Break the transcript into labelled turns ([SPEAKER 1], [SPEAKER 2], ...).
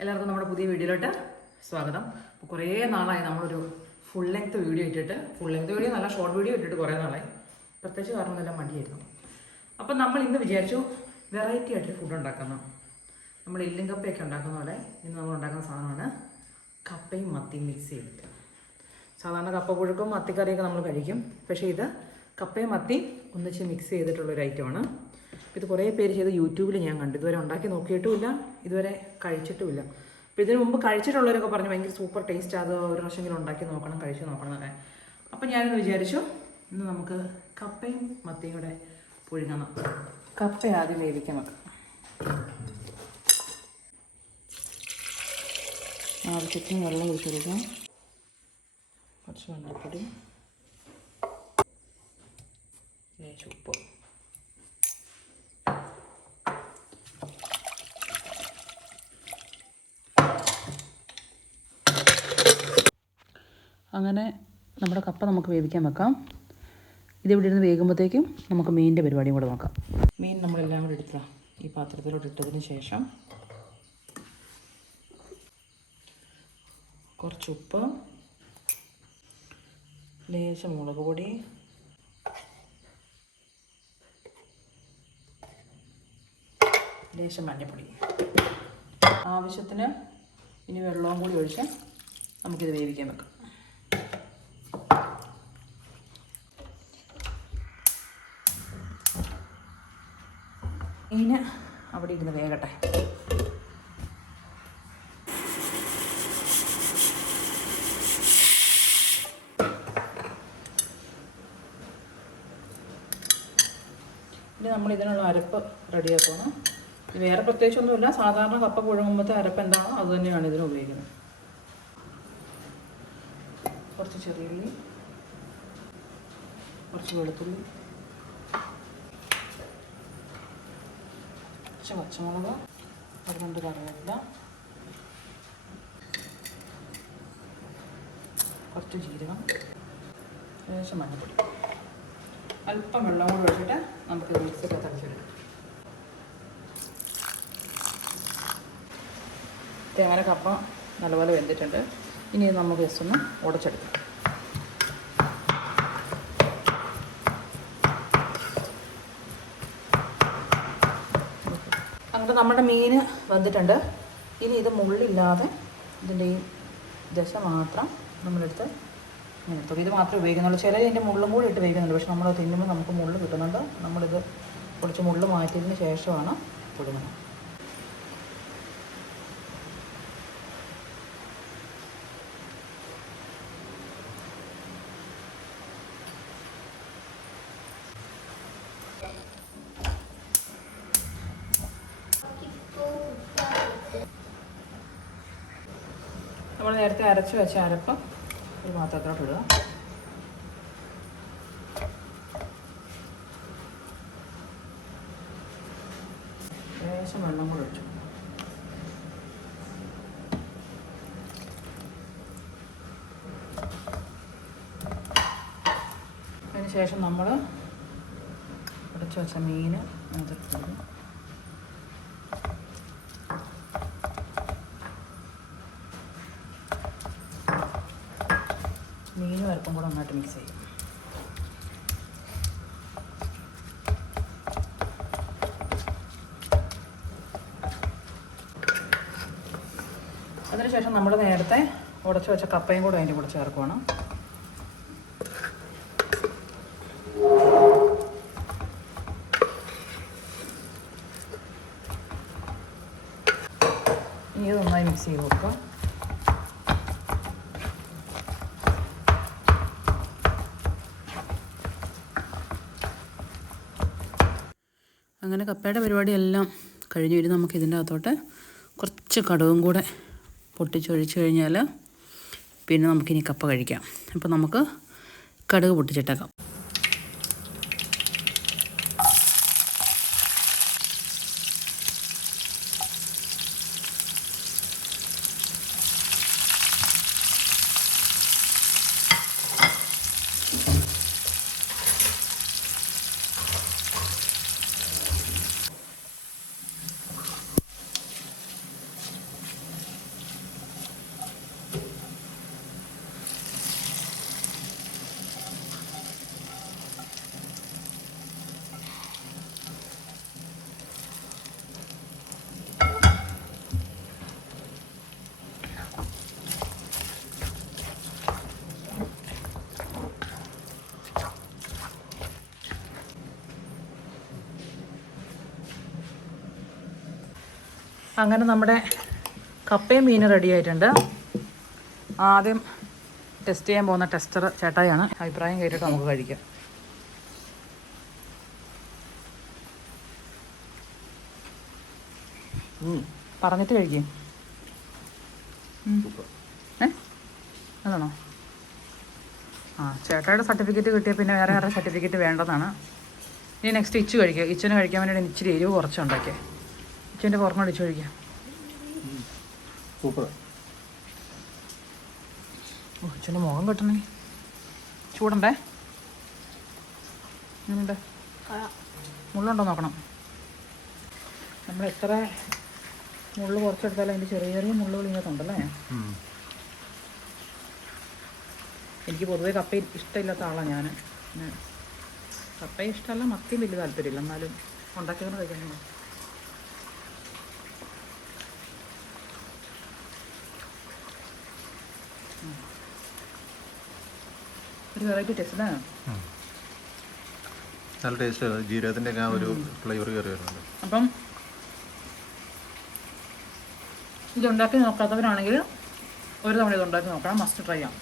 [SPEAKER 1] എല്ലാവർക്കും നമ്മുടെ പുതിയ വീഡിയോയിലോട്ട് സ്വാഗതം. അപ്പോൾ കുറേ നാളായി നമ്മളൊരു ഫുൾ ലെങ്ത് വീഡിയോ ഇട്ടിട്ട്. ഫുൾ ലെങ്ത് വീഡിയോ നല്ല ഷോർട്ട് വീഡിയോ ഇട്ടിട്ട് കുറേ നാളായി. പ്രത്യേകിച്ച് കാരണം നല്ല മടിയായിരുന്നു. അപ്പം നമ്മൾ ഇന്ന് വിചാരിച്ചു വെറൈറ്റി ആയിട്ട് ഫുഡ് ഉണ്ടാക്കുന്നു. നമ്മൾ എല്ലും കപ്പയൊക്കെ ഉണ്ടാക്കുന്ന പോലെ ഇന്ന് നമ്മൾ ഉണ്ടാക്കുന്ന സാധനമാണ് കപ്പയും മത്തിയും മിക്സ് ചെയ്തിട്ട്. സാധാരണ കപ്പ പുഴുക്കും മത്തിക്കറിയൊക്കെ നമ്മൾ കഴിക്കും. പക്ഷേ ഇത് കപ്പയും മത്തിയും ഒന്നിച്ച് മിക്സ് ചെയ്തിട്ടുള്ളൊരു ഐറ്റമാണ് ഇത് കുറേ പേര് ചെയ്ത് യൂട്യൂബിൽ ഞാൻ കണ്ടു. ഇതുവരെ ഉണ്ടാക്കി നോക്കിയിട്ടുമില്ല. ഇതുവരെ കഴിച്ചിട്ടുമില്ല. അപ്പോൾ ഇതിനു മുമ്പ് കഴിച്ചിട്ടുള്ളവരൊക്കെ പറഞ്ഞു ഭയങ്കര സൂപ്പർ ടേസ്റ്റ് അത് ഒരു പ്രാവശ്യമെങ്കിലും ഉണ്ടാക്കി നോക്കണം കഴിച്ച് നോക്കണം എന്നൊക്കെ. അപ്പം ഞാനിന്ന് വിചാരിച്ചു ഇന്ന് നമുക്ക് കപ്പയും മത്തിയും കൂടെ പുഴുങ്ങണം. കപ്പ ആദ്യം വേവിക്കണം. വെക്കാം ആവശ്യത്തിന് വെള്ളം ഒഴിച്ചെടുക്കാം. കുറച്ച് മഞ്ഞൾപ്പൊടി. ലേശം ഉപ്പ്. അങ്ങനെ നമ്മുടെ കപ്പ നമുക്ക് വേവിക്കാൻ വെക്കാം. ഇതിവിടെ ഇരുന്ന് വേകുമ്പോഴത്തേക്കും നമുക്ക് മീനിന്റെ പരിപാടിയും കൂടെ നോക്കാം. മീൻ നമ്മളെല്ലാം കൂടെ എടുക്കുക ഈ പാത്രത്തിലോട്ട് ഇട്ടതിന് ശേഷം കുറച്ച് ഉപ്പ് ലേശം മുളക് പൊടി ലേശം മഞ്ഞൾപ്പൊടി ആവശ്യത്തിന് ഇനി വെള്ളവും കൂടി ഒഴിച്ച് നമുക്കിത് വേവിക്കാൻ വെക്കാം. മീന് അവിടെ ഇരുന്ന് വേകട്ടെ. ഇനി നമ്മൾ ഇതിനുള്ള അരപ്പ് റെഡിയാക്കണം വേറെ പ്രത്യേകിച്ചൊന്നുമില്ല. സാധാരണ കപ്പ കുഴങ്ങുമ്പോഴത്തെ അരപ്പ് എന്താണോ അത് തന്നെയാണ് ഇതിന് ഉപയോഗിക്കുന്നത്. കുറച്ച് ചെറിയ ഉള്ളി കുറച്ച് വെളുത്തുള്ളി കുറച്ച് പച്ചമുളക് ഒരു രണ്ട് കറിവേപ്പില. കുറച്ച് ജീരകം. ലേശം മഞ്ഞൾപ്പൊടി അല്പം വെള്ളം കൂടി ഒഴിച്ചിട്ട് നമുക്ക് മിക്സിയൊക്കെ തളിച്ചെടുക്കാം തേങ്ങ കപ്പ നല്ലപോലെ വെന്തിട്ടുണ്ട്. ഇനി നമുക്ക് ജസ്റ്റ് ഒന്ന് ഉടച്ചെടുക്കാം. അങ്ങനെ നമ്മുടെ മീൻ വന്നിട്ടുണ്ട്. ഇനി ഇത് മുള്ളില്ലാതെ ഇതിന്റെ ഈ ദശ മാത്രം നമ്മളെടുത്ത് ഇങ്ങനെ ഇത് മാത്രമേ ഉപയോഗിക്കുന്നുള്ളൂ. ചില ഇതിന്റെ മുള്ളും കൂടി ഇട്ട് ഉപയോഗിക്കുന്നുണ്ട് പക്ഷെ നമ്മൾ തിന്നുമ്പോൾ നമുക്ക് മുള്ള് കിട്ടുന്നുണ്ട്. നമ്മളിത് കുറച്ച് മുള്ള് മാറ്റിയതിന് ശേഷമാണ് പുഴുങ്ങുന്നത്. നേരത്തെ അരച്ച് വെച്ച അരപ്പ് ഒരു പാത്രത്തിലോട്ട് ഇടുക. ലേശം വെള്ളം കൂടെ ഒഴിച്ചു. അതിനുശേഷം നമ്മൾ ഉടച്ചു വെച്ച മീൻ അതിലിടുക മീനും അരപ്പും കൂടെ നന്നായിട്ട് മിക്സ് ചെയ്യും. അതിനുശേഷം നമ്മൾ നേരത്തെ ഉടച്ച് വെച്ച കപ്പയും കൂടെ അതിന്റെ കൂടെ ചേർക്കുവാണ്. ഇനി നന്നായി മിക്സ് ചെയ്ത് വെക്കുക അങ്ങനെ കപ്പയുടെ പരിപാടിയെല്ലാം കഴിഞ്ഞു ഇനി നമുക്ക് ഇതിന്റെ അകത്തോട്ട് കുറച്ച് കടുവും കൂടെ പൊട്ടിച്ചൊഴിച്ച് കഴിഞ്ഞാൽ പിന്നെ നമുക്കിനി കപ്പ കഴിക്കാം. അപ്പോൾ നമുക്ക് കടുക് പൊട്ടിച്ചിട്ടേക്കാം. അങ്ങനെ നമ്മുടെ കപ്പയും മീനും റെഡി ആയിട്ടുണ്ട്. ആദ്യം ടെസ്റ്റ് ചെയ്യാൻ പോകുന്ന ടെസ്റ്റർ ചേട്ടായാണ് അഭിപ്രായം കേട്ടിട്ട് നമുക്ക് കഴിക്കാം. പറഞ്ഞിട്ട് കഴിക്കും. ഏ? അതാണോ? ആ ചേട്ടായുടെ സർട്ടിഫിക്കറ്റ് കിട്ടിയ പിന്നെ വേറെ ആരുടെ സർട്ടിഫിക്കറ്റ് വേണ്ടതാണ് ഇനി നെക്സ്റ്റ് ഇച്ചു കഴിക്കുക ഇച്ചിന് കഴിക്കാൻ വേണ്ടി ഇച്ചിരി എരിവ് കുറച്ചുണ്ടാക്കിയേ. ഇച്ചിന്റെ പുറമെ അടിച്ചു കഴിക്കാം
[SPEAKER 2] സൂപ്പർ.
[SPEAKER 1] ഓ ഇച്ചിന്റെ മുഖം കെട്ടണേ. ചൂടണ്ടേ? എങ്ങനെയുണ്ട് മുള്ളുണ്ടോ നോക്കണം. നമ്മൾ എത്ര മുള്ള് കുറച്ചെടുത്താലും അതിന്റെ ചെറിയ ചെറിയ മുള്ളുകൾ ഇതിനകത്തുണ്ടല്ലേ എനിക്ക് പൊതുവേ കപ്പ ഇഷ്ടമില്ലാത്ത ആളാണ് ഞാൻ. പിന്നെ കപ്പ ഇഷ്ടമല്ല മത്തിയും വലിയ താല്പര്യമില്ല. എന്നാലും ഉണ്ടാക്കിയത് കഴിക്കാൻ ഒരു വെറൈറ്റി ടേസ്റ്റ് അല്ലേ
[SPEAKER 2] നല്ല ടേസ്റ്റ് ജീരകത്തിന്റെ ആ ഒരു ഫ്ലേവർ കയറി വരുന്നുണ്ട്.
[SPEAKER 1] അപ്പം ഇത് ഉണ്ടാക്കി നോക്കാത്തവരാണെങ്കിൽ ഒരു തവണ ഇത് ഉണ്ടാക്കി നോക്കണം. മസ്റ്റ് ട്രൈ ചെയ്യാം